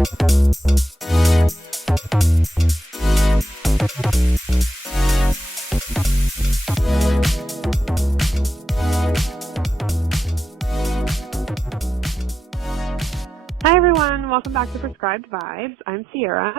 Hi, everyone. Welcome back to Prescribed Vibes. I'm Sierra.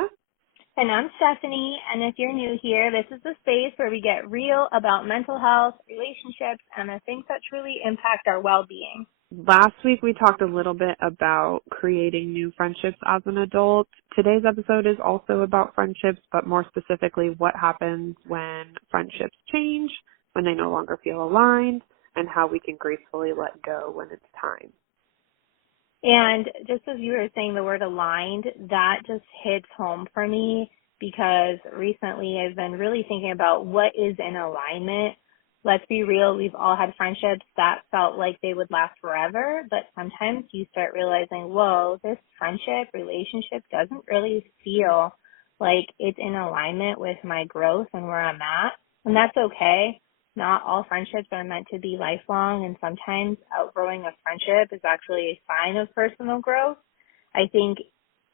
And I'm Stephanie, and if you're new here, this is the space where we get real about mental health, relationships, and the things that truly impact our well-being. Last week, we talked a little bit about creating new friendships as an adult. Today's episode is also about friendships, but more specifically, what happens when friendships change, when they no longer feel aligned, and how we can gracefully let go when it's time. And just as you were saying the word aligned, that just hits home for me because recently I've been really thinking about what is in alignment. Let's be real, we've all had friendships that felt like they would last forever, but sometimes you start realizing, whoa, this friendship, relationship doesn't really feel like it's in alignment with my growth and where I'm at. And that's okay. Not all friendships are meant to be lifelong, and sometimes outgrowing a friendship is actually a sign of personal growth. I think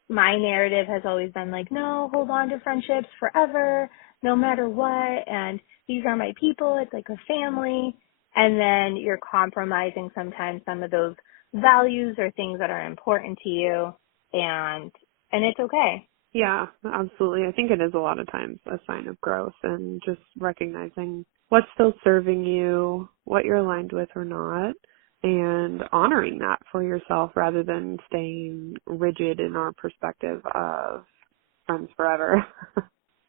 my narrative has always been like, no, hold on to friendships forever, no matter what, and these are my people, it's like a family, and then you're compromising sometimes some of those values or things that are important to you, and it's okay. Yeah, absolutely. I think it is a lot of times a sign of growth and just recognizing what's still serving you, what you're aligned with or not, and honoring that for yourself rather than staying rigid in our perspective of friends forever.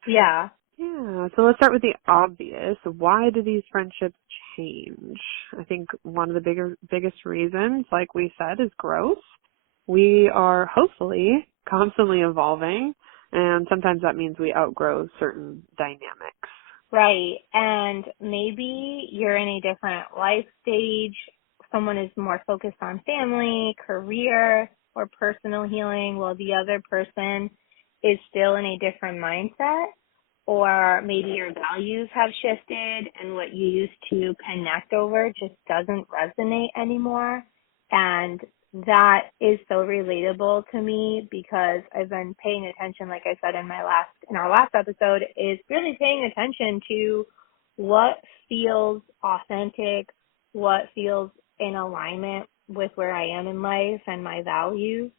Yeah. Yeah, so let's start with the obvious. Why do these friendships change? I think one of the biggest reasons, like we said, is growth. We are hopefully constantly evolving, and sometimes that means we outgrow certain dynamics. Right. And maybe you're in a different life stage. Someone is more focused on family, career, or personal healing, while the other person is still in a different mindset. Or maybe your values have shifted and what you used to connect over just doesn't resonate anymore. And that is so relatable to me because I've been paying attention, like I said in our last episode, is really paying attention to what feels authentic, what feels in alignment with where I am in life and my values,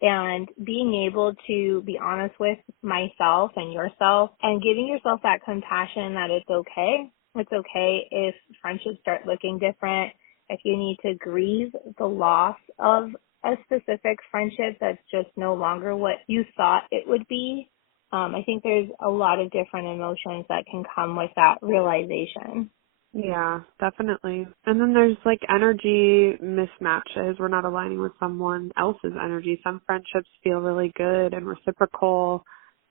and being able to be honest with myself and yourself and giving yourself that compassion that it's okay. It's okay if friendships start looking different, if you need to grieve the loss of a specific friendship that's just no longer what you thought it would be. I think there's a lot of different emotions that can come with that realization. Yeah, definitely. And then there's like energy mismatches. We're not aligning with someone else's energy. Some friendships feel really good and reciprocal.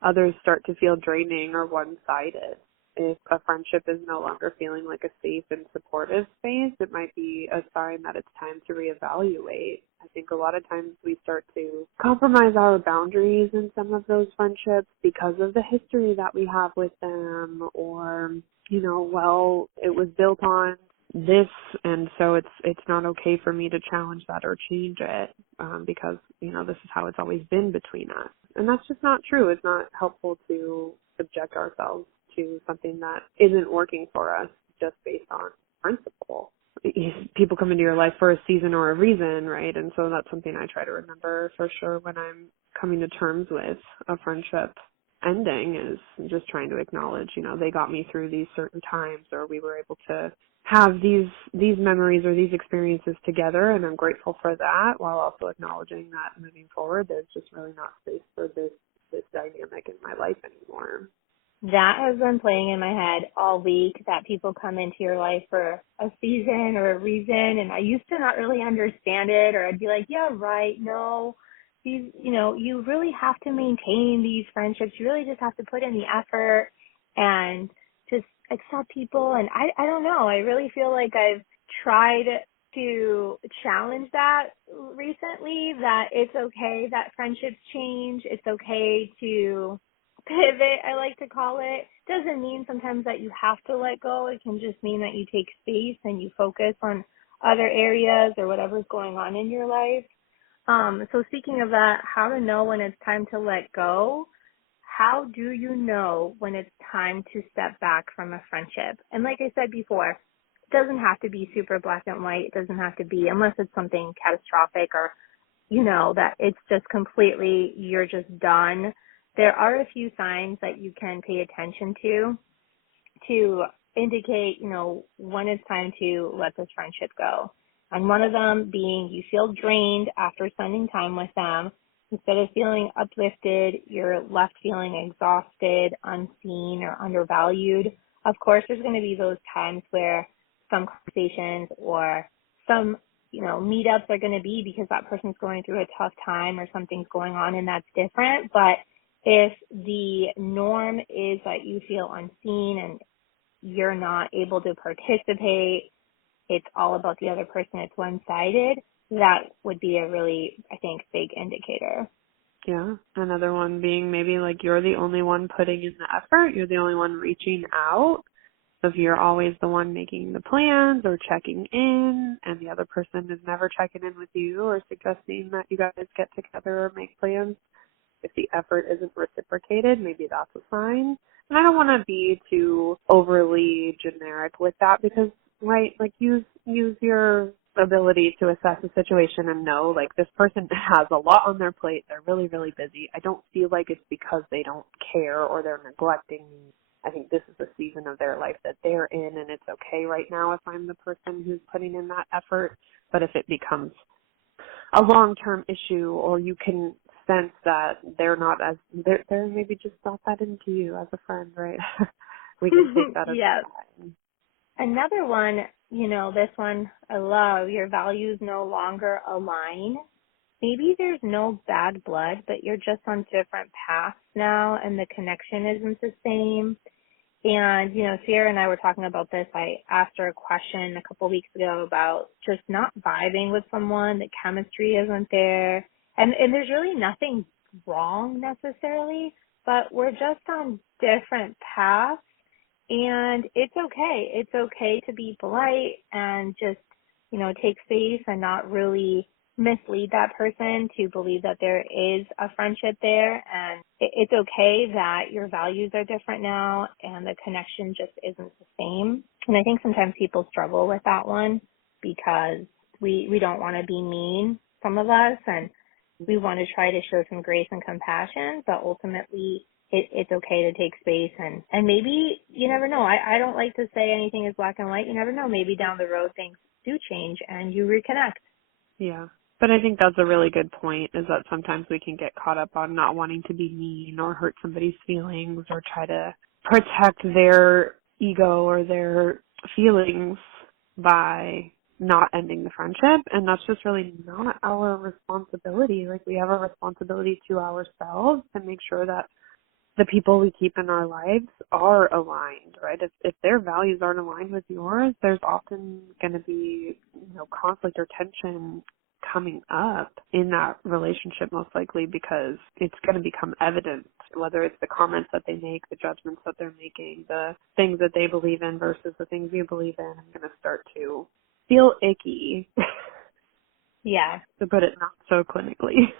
Others start to feel draining or one-sided. If a friendship is no longer feeling like a safe and supportive space, it might be a sign that it's time to reevaluate. I think a lot of times we start to compromise our boundaries in some of those friendships because of the history that we have with them, or well, it was built on this, and so it's not okay for me to challenge that or change it because, this is how it's always been between us. And that's just not true. It's not helpful to subject ourselves to something that isn't working for us just based on principle. People come into your life for a season or a reason, right? And so that's something I try to remember for sure when I'm coming to terms with a friendship ending, is just trying to acknowledge, they got me through these certain times, or we were able to have these memories or these experiences together, and I'm grateful for that, while also acknowledging that moving forward, there's just really not space for this dynamic in my life anymore. That has been playing in my head all week, that people come into your life for a season or a reason, and I used to not really understand it, or I'd be like, yeah, right, no. These, you really have to maintain these friendships. You really just have to put in the effort and just accept people. And I don't know. I really feel like I've tried to challenge that recently, that it's okay that friendships change. It's okay to pivot, I like to call it. Doesn't mean sometimes that you have to let go. It can just mean that you take space and you focus on other areas or whatever's going on in your life. So speaking of that, how to know when it's time to let go. How do you know when it's time to step back from a friendship? And like I said before, it doesn't have to be super black and white. It doesn't have to be, unless it's something catastrophic or, that it's just completely, you're just done. There are a few signs that you can pay attention to indicate, when it's time to let this friendship go. And one of them being you feel drained after spending time with them. Instead of feeling uplifted, you're left feeling exhausted, unseen, or undervalued. Of course, there's going to be those times where some conversations or some, meetups are going to be because that person's going through a tough time or something's going on, and that's different. But if the norm is that you feel unseen and you're not able to participate, it's all about the other person, it's one-sided, that would be a really, I think, big indicator. Yeah. Another one being maybe like you're the only one putting in the effort. You're the only one reaching out. So if you're always the one making the plans or checking in and the other person is never checking in with you or suggesting that you guys get together or make plans, if the effort isn't reciprocated, maybe that's a sign. And I don't want to be too overly generic with that because, right, like use your ability to assess the situation and know, like, this person has a lot on their plate. They're really, really busy. I don't feel like it's because they don't care or they're neglecting me. I think this is the season of their life that they're in, and it's okay right now if I'm the person who's putting in that effort. But if it becomes a long-term issue or you can sense that they're maybe just not that into you as a friend, right? We can take that as Yes. a sign. Another one, this one I love, your values no longer align. Maybe there's no bad blood, but you're just on different paths now and the connection isn't the same. And, Sierra and I were talking about this. I asked her a question a couple of weeks ago about just not vibing with someone, the chemistry isn't there. And there's really nothing wrong necessarily, but we're just on different paths. And it's okay. It's okay to be polite and just, take space and not really mislead that person to believe that there is a friendship there. And it's okay that your values are different now and the connection just isn't the same. And I think sometimes people struggle with that one because we don't want to be mean, some of us, and we want to try to show some grace and compassion, but ultimately it's okay to take space and maybe, you never know. I don't like to say anything is black and white. You never know. Maybe down the road things do change and you reconnect. Yeah. But I think that's a really good point, is that sometimes we can get caught up on not wanting to be mean or hurt somebody's feelings or try to protect their ego or their feelings by not ending the friendship. And that's just really not our responsibility. Like, we have a responsibility to ourselves to make sure that the people we keep in our lives are aligned, right? If their values aren't aligned with yours, there's often going to be, conflict or tension coming up in that relationship, most likely, because it's going to become evident, whether it's the comments that they make, the judgments that they're making, the things that they believe in versus the things you believe in. I'm going to start to feel icky. Yeah. To put it not so clinically.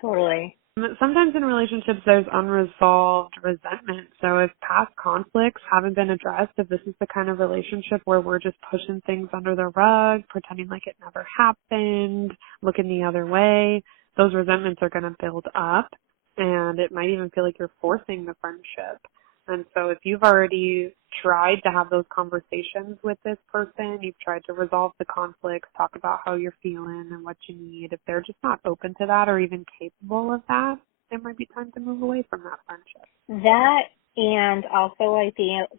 Totally. Sometimes in relationships there's unresolved resentment. So if past conflicts haven't been addressed, if this is the kind of relationship where we're just pushing things under the rug, pretending like it never happened, looking the other way, those resentments are going to build up, and it might even feel like you're forcing the friendship. And so if you've already tried to have those conversations with this person, you've tried to resolve the conflicts, talk about how you're feeling and what you need, if they're just not open to that or even capable of that, it might be time to move away from that friendship. That, and also I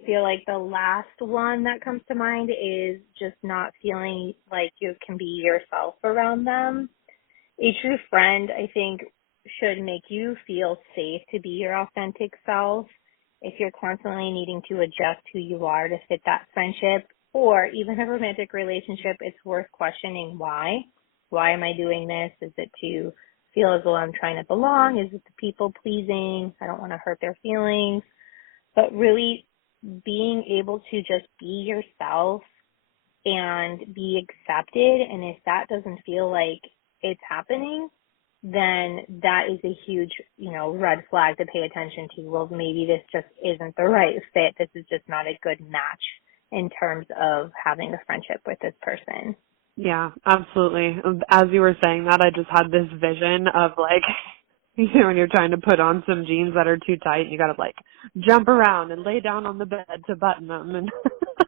feel like the last one that comes to mind is just not feeling like you can be yourself around them. A true friend, I think, should make you feel safe to be your authentic self. If you're constantly needing to adjust who you are to fit that friendship or even a romantic relationship, it's worth questioning why. Why am I doing this? Is it to feel as though I'm trying to belong? Is it the people pleasing? I don't want to hurt their feelings. But really being able to just be yourself and be accepted. And if that doesn't feel like it's happening, then that is a huge, red flag to pay attention to. Well, maybe this just isn't the right fit. This is just not a good match in terms of having a friendship with this person. Yeah, absolutely. As you were saying that, I just had this vision of like, when you're trying to put on some jeans that are too tight, you gotta like jump around and lay down on the bed to button them, and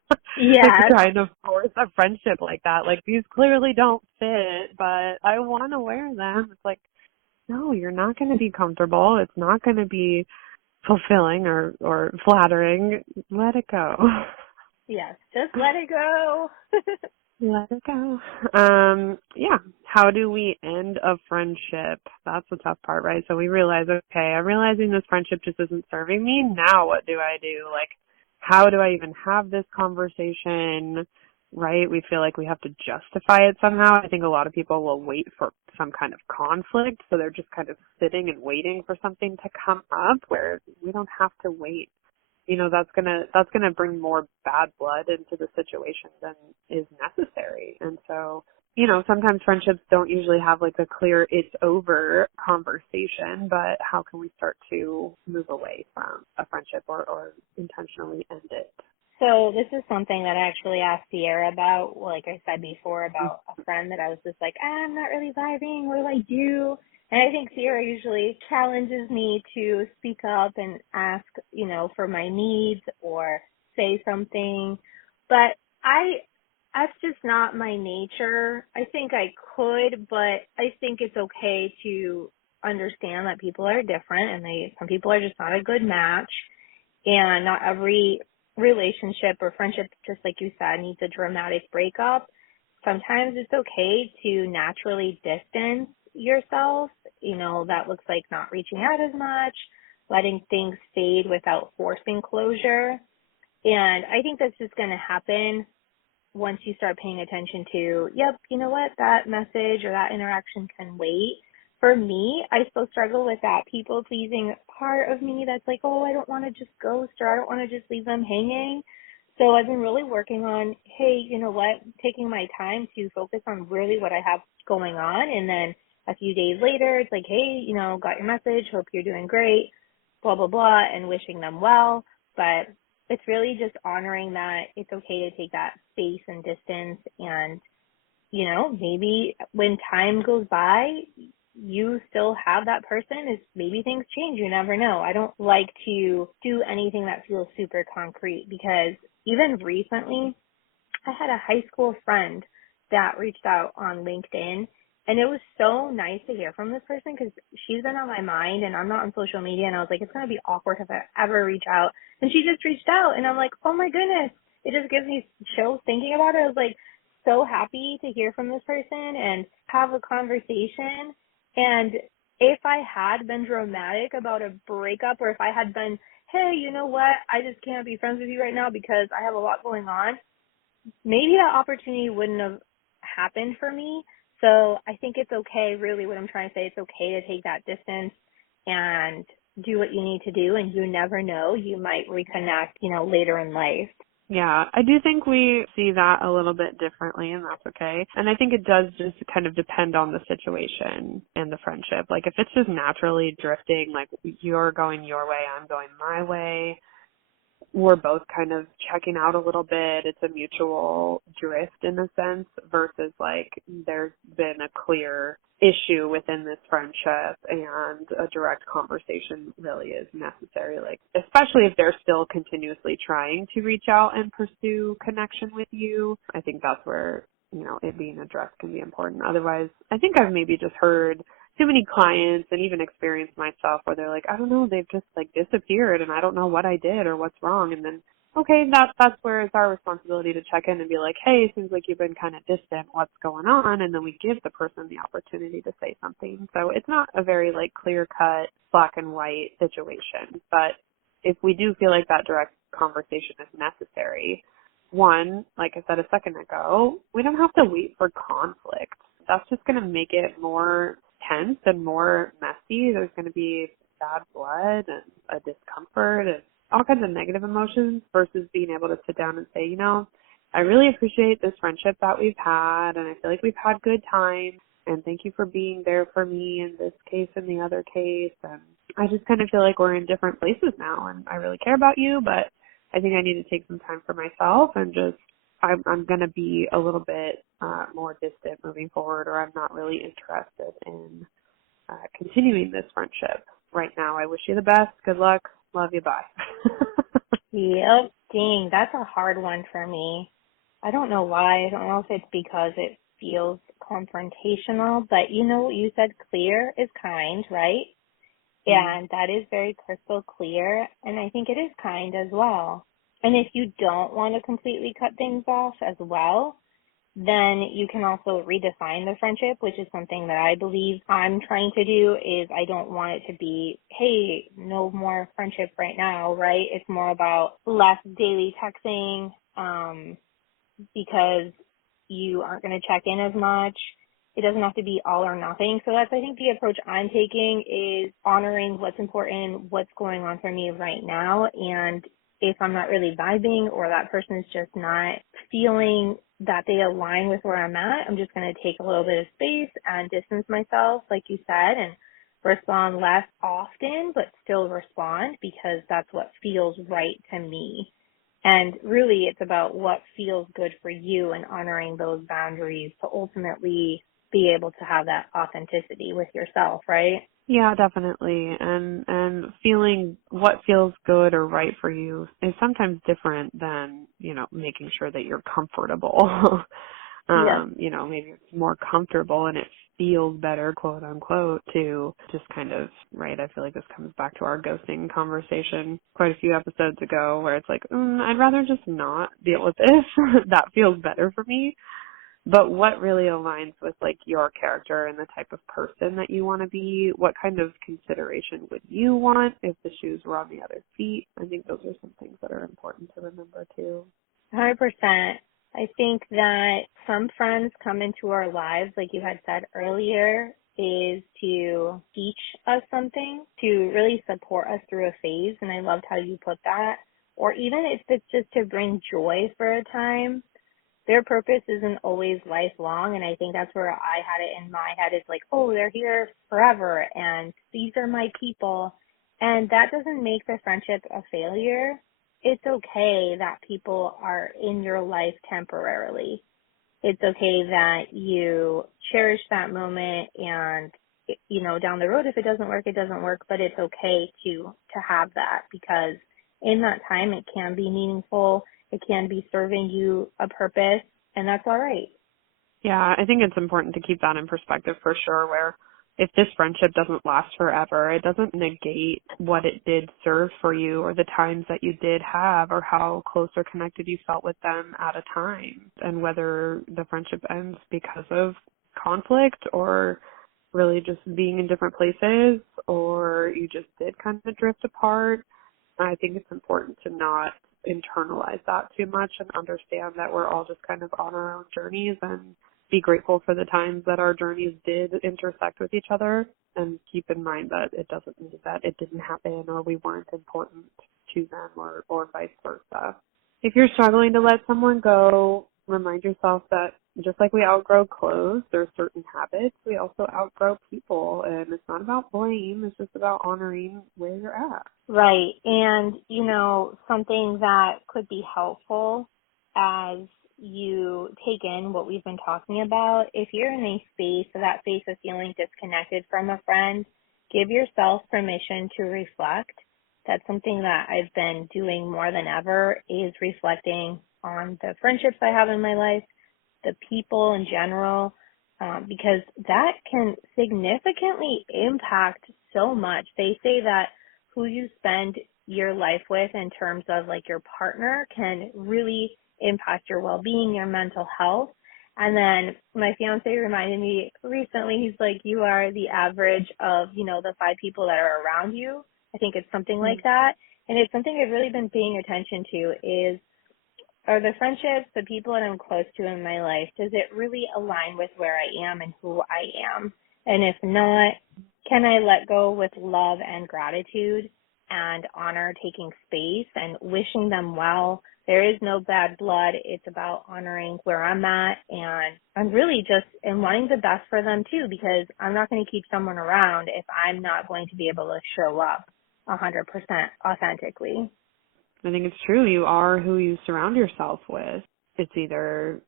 like Yes. trying to force a friendship like that. Like, these clearly don't fit, but I want to wear them. It's like, no, you're not going to be comfortable. It's not going to be fulfilling or flattering. Let it go. Yes. Just let it go. Let it go. Yeah. How do we end a friendship? That's the tough part, right? So we realize, okay, I'm realizing this friendship just isn't serving me. Now what do I do? Like, how do I even have this conversation? Right? We feel like we have to justify it somehow. I think a lot of people will wait for some kind of conflict. So they're just kind of sitting and waiting for something to come up, where we don't have to wait. That's gonna bring more bad blood into the situation than is necessary. And so, sometimes friendships don't usually have like a clear it's over conversation, but how can we start to move away from a friendship or intentionally end it? So this is something that I actually asked Sierra about, like I said before, about a friend that I was just like, I'm not really vibing. What do I do? And I think Sierra usually challenges me to speak up and ask, for my needs or say something. But that's just not my nature. I think I could, but I think it's okay to understand that people are different and some people are just not a good match, and not every relationship or friendship, just like you said, needs a dramatic breakup. Sometimes it's okay to naturally distance yourself. That looks like not reaching out as much, letting things fade without forcing closure. And I think that's just going to happen once you start paying attention to, yep, you know what, that message or that interaction can wait. For me, I still struggle with that people pleasing part of me that's like, oh, I don't want to just ghost, or I don't want to just leave them hanging. So I've been really working on, hey, you know what, taking my time to focus on really what I have going on. And then a few days later, it's like, hey, got your message, hope you're doing great, blah, blah, blah, and wishing them well. But it's really just honoring that it's okay to take that space and distance. And, maybe when time goes by, you still have that person. Is maybe things change. You never know. I don't like to do anything that feels super concrete, because even recently I had a high school friend that reached out on LinkedIn, and it was so nice to hear from this person because she's been on my mind and I'm not on social media, and I was like, it's going to be awkward if I ever reach out. And she just reached out, and I'm like, oh my goodness. It just gives me chills thinking about it. I was like so happy to hear from this person and have a conversation. And if I had been dramatic about a breakup, or if I had been, hey, you know what, I just can't be friends with you right now because I have a lot going on, maybe that opportunity wouldn't have happened for me. So I think it's okay, really what I'm trying to say, it's okay to take that distance and do what you need to do, and you never know, you might reconnect, later in life. Yeah, I do think we see that a little bit differently, and that's okay. And I think it does just kind of depend on the situation and the friendship. Like, if it's just naturally drifting, like you're going your way, I'm going my way, we're both kind of checking out a little bit. It's a mutual drift in a sense, versus like there's been a clear issue within this friendship and a direct conversation really is necessary. Like, especially if they're still continuously trying to reach out and pursue connection with you, I think that's where, it being addressed can be important. Otherwise, I think I've maybe just heard too many clients and even experienced myself where they're like, I don't know, they've just like disappeared and I don't know what I did or what's wrong. And then, okay, that's where it's our responsibility to check in and be like, hey, it seems like you've been kind of distant. What's going on? And then we give the person the opportunity to say something. So it's not a very like clear cut, black and white situation. But if we do feel like that direct conversation is necessary, one, like I said a second ago, we don't have to wait for conflict. That's just going to make it more tense and more messy. There's going to be bad blood and a discomfort and all kinds of negative emotions, versus being able to sit down and say, I really appreciate this friendship that we've had, and I feel like we've had good times, and thank you for being there for me in this case and the other case. And I just kind of feel like we're in different places now, and I really care about you, but I think I need to take some time for myself and just I'm going to be a little bit more distant moving forward, or I'm not really interested in continuing this friendship right now. I wish you the best. Good luck. Love you. Bye. Yep. Dang, that's a hard one for me. I don't know why. I don't know if it's because it feels confrontational, but you know what you said, clear is kind, right? And that is very crystal clear, and I think it is kind as well. And if you don't want to completely cut things off as well, then you can also redefine the friendship, which is something that I believe I'm trying to do. Is I don't want it to be, hey, no more friendship right now, right? It's more about less daily texting, because you aren't going to check in as much. It doesn't have to be all or nothing. So that's, I think, the approach I'm taking is honoring what's important, what's going on for me right now. And if I'm not really vibing or that person's just not feeling that they align with where I'm at, I'm just going to take a little bit of space and distance myself, like you said, and respond less often, but still respond because that's what feels right to me. And really, it's about what feels good for you and honoring those boundaries to ultimately be able to have that authenticity with yourself, right? Yeah, definitely. And feeling what feels good or right for you is sometimes different than, making sure that you're comfortable. Yeah. Maybe it's more comfortable and it feels better, quote unquote, to just kind of, right, I feel like this comes back to our ghosting conversation quite a few episodes ago where it's like, I'd rather just not deal with this. That feels better for me. But what really aligns with like your character and the type of person that you want to be? What kind of consideration would you want if the shoes were on the other feet? I think those are some things that are important to remember too. 100%. I think that some friends come into our lives, like you had said earlier, is to teach us something, to really support us through a phase. And I loved how you put that. Or even if it's just to bring joy for a time. Their purpose isn't always lifelong, and I think that's where I had it in my head. It's like, oh, they're here forever, and these are my people. And that doesn't make the friendship a failure. It's okay that people are in your life temporarily. It's okay that you cherish that moment and, down the road, if it doesn't work, it doesn't work, but it's okay to have that because in that time it can be meaningful. It can be serving you a purpose, and that's all right. Yeah, I think it's important to keep that in perspective for sure, where if this friendship doesn't last forever, it doesn't negate what it did serve for you or the times that you did have or how close or connected you felt with them at a time, and whether the friendship ends because of conflict or really just being in different places or you just did kind of drift apart. I think it's important to not internalize that too much and understand that we're all just kind of on our own journeys and be grateful for the times that our journeys did intersect with each other and keep in mind that it doesn't mean that it didn't happen or we weren't important to them or vice versa. If you're struggling to let someone go, remind yourself that just like we outgrow clothes, there's certain habits, we also outgrow people, and it's not about blame, it's just about honoring where you're at. Right. And, something that could be helpful as you take in what we've been talking about, if you're in a space, that space of feeling disconnected from a friend, give yourself permission to reflect. That's something that I've been doing more than ever is reflecting on the friendships I have in my life, the people in general, because that can significantly impact so much. They say that who you spend your life with in terms of like your partner can really impact your well-being, your mental health. And then my fiance reminded me recently, he's like, you are the average of, the 5 people that are around you. I think it's something like that. And it's something I've really been paying attention to is, are the friendships, the people that I'm close to in my life, does it really align with where I am and who I am? And if not, can I let go with love and gratitude? and honor taking space and wishing them well. There is no bad blood. It's about honoring where I'm at and really just and wanting the best for them too, because I'm not going to keep someone around if I'm not going to be able to show up 100% authentically. I think it's true. You are who you surround yourself with. It's either,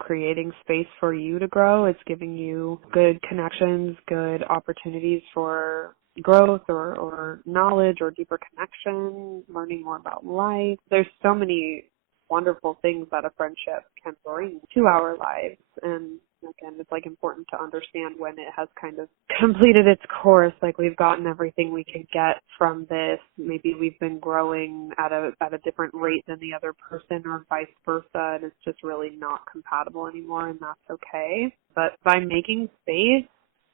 creating space for you to grow. It's giving you good connections, good opportunities for growth or knowledge or deeper connection, learning more about life. There's so many wonderful things that a friendship can bring to our lives. And again, it's important to understand when it has kind of completed its course, we've gotten everything we could get from this. Maybe we've been growing at a different rate than the other person or vice versa, and it's just really not compatible anymore, and that's okay. But by making space,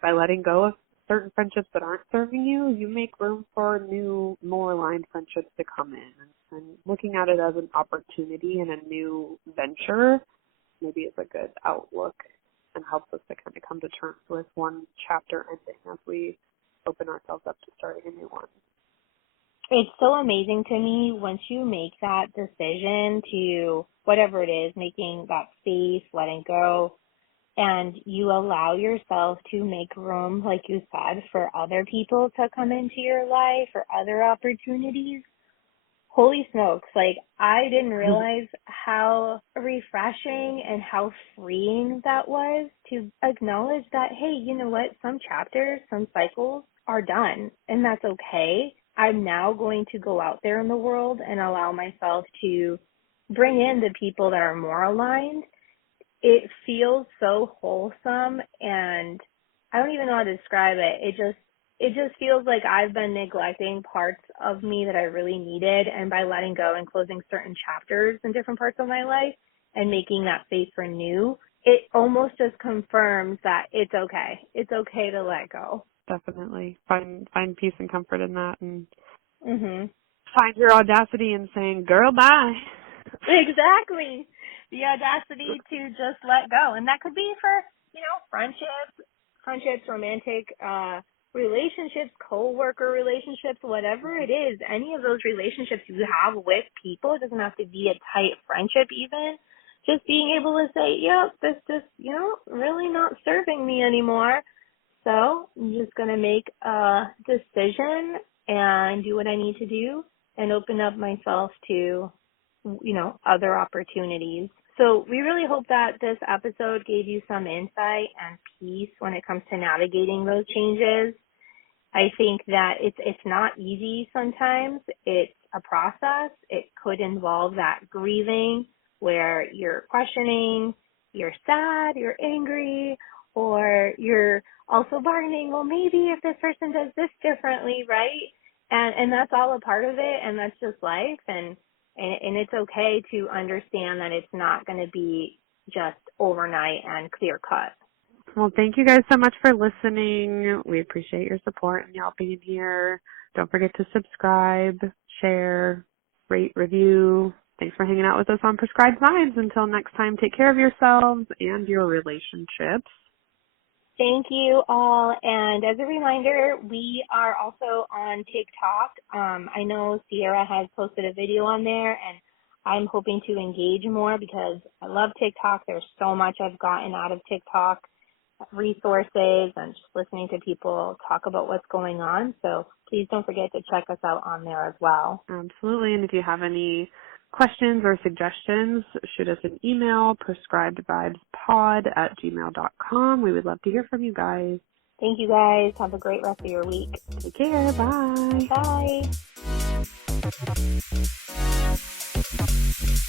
by letting go of certain friendships that aren't serving you, you make room for new, more aligned friendships to come in. And looking at it as an opportunity and a new venture maybe is a good outlook and helps us to kind of come to terms with one chapter ending as we open ourselves up to starting a new one. It's so amazing to me once you make that decision to whatever it is, making that space, letting go, and you allow yourself to make room, like you said, for other people to come into your life or other opportunities. Holy smokes, I didn't realize how refreshing and how freeing that was to acknowledge that, hey, you know what, some chapters, some cycles are done, and that's okay. I'm now going to go out there in the world and allow myself to bring in the people that are more aligned. It feels so wholesome, and I don't even know how to describe it. It just feels like I've been neglecting parts of me that I really needed, and by letting go and closing certain chapters in different parts of my life and making that space for new, it almost just confirms that it's okay. It's okay to let go. Definitely. Find peace and comfort in that, and find your audacity in saying, girl, bye. Exactly. The audacity to just let go. And that could be for, friendships, romantic relationships, co-worker relationships, whatever it is, any of those relationships you have with people. It doesn't have to be a tight friendship even. Just being able to say, this just, really not serving me anymore. So I'm just going to make a decision and do what I need to do and open up myself to, other opportunities. So we really hope that this episode gave you some insight and peace when it comes to navigating those changes. I think that it's not easy sometimes. It's a process. It could involve that grieving where you're questioning, you're sad, you're angry, or you're also bargaining, well, maybe if this person does this differently, right? And that's all a part of it, and that's just life, and it's okay to understand that it's not going to be just overnight and clear cut. Well, thank you guys so much for listening. We appreciate your support and y'all being here. Don't forget to subscribe, share, rate, review. Thanks for hanging out with us on Prescribed Vibes. Until next time, take care of yourselves and your relationships. Thank you all. And as a reminder, we are also on TikTok. I know Sierra has posted a video on there, and I'm hoping to engage more because I love TikTok. There's so much I've gotten out of TikTok, resources, and just listening to people talk about what's going on. So please don't forget to check us out on there as well. Absolutely. And if you have any questions or suggestions, shoot us an email, prescribedvibespod@gmail.com. We would love to hear from you guys. Thank you guys. Have a great rest of your week. Take care. Bye. Bye.